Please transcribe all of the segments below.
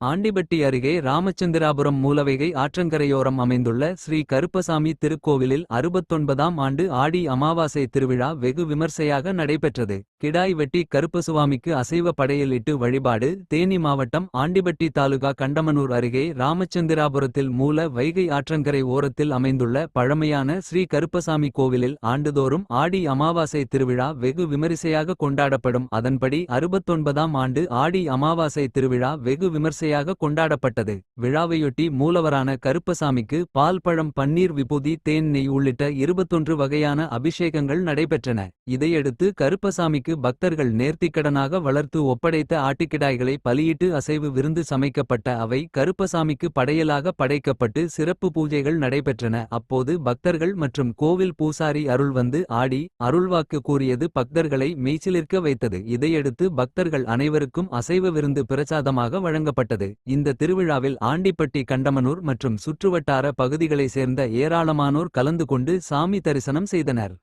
ஆண்டிபட்டி அருகே ராமச்சந்திராபுரம் மூலவைகை ஆற்றங்கரையோரம் அமைந்துள்ள ஸ்ரீ கருப்பசாமி திருக்கோவிலில் 69ஆம் ஆண்டு ஆடி அமாவாசை திருவிழா வெகு விமர்சையாக நடைபெற்றது. கிடாய் வெட்டி கருப்பசுவாமிக்கு அசைவ படையலிட்டு வழிபாடு. தேனி மாவட்டம் ஆண்டிபட்டி தாலுகா கண்டமனூர் அருகே ராமச்சந்திராபுரத்தில் மூல வைகை ஆற்றங்கரை ஓரத்தில் அமைந்துள்ள பழமையான ஸ்ரீ கருப்பசாமி கோவிலில் ஆண்டுதோறும் ஆடி அமாவாசை திருவிழா வெகு விமரிசையாக கொண்டாடப்படும். அதன்படி 69ஆம் ஆண்டு ஆடி அமாவாசை திருவிழா வெகு விமர்சையாக கொண்டாடப்பட்டது. விழாவையொட்டி மூலவரான கருப்பசாமிக்கு பால் பழம் பன்னீர் விபூதி தேன் நெய் உள்ளிட்ட 21 வகையான அபிஷேகங்கள் நடைபெற்றன. இதையடுத்து கருப்பசாமிக்கு பக்தர்கள் நேர்த்திக்கடனாக வளர்த்து ஒப்படைத்த ஆட்டுக்கிடாய்களை பலியிட்டு அசைவு விருந்து சமைக்கப்பட்ட அவை கருப்பசாமிக்கு படையலாக படைக்கப்பட்டு சிறப்பு பூஜைகள் நடைபெற்றன. அப்போது பக்தர்கள் மற்றும் கோவில் பூசாரி அருள் வந்து ஆடி அருள்வாக்கு கூறியது பக்தர்களை மெய்சிலிர்க்க வைத்தது. இதையடுத்து பக்தர்கள் அனைவருக்கும் அசைவ விருந்து பிரசாதமாக வழங்கப்பட்டது. இந்த திருவிழாவில் ஆண்டிப்பட்டி கண்டமனூர் மற்றும் சுற்றுவட்டார பகுதிகளை சேர்ந்த ஏராளமானோர் கலந்து கொண்டு சாமி தரிசனம் செய்தனர்.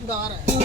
இந்த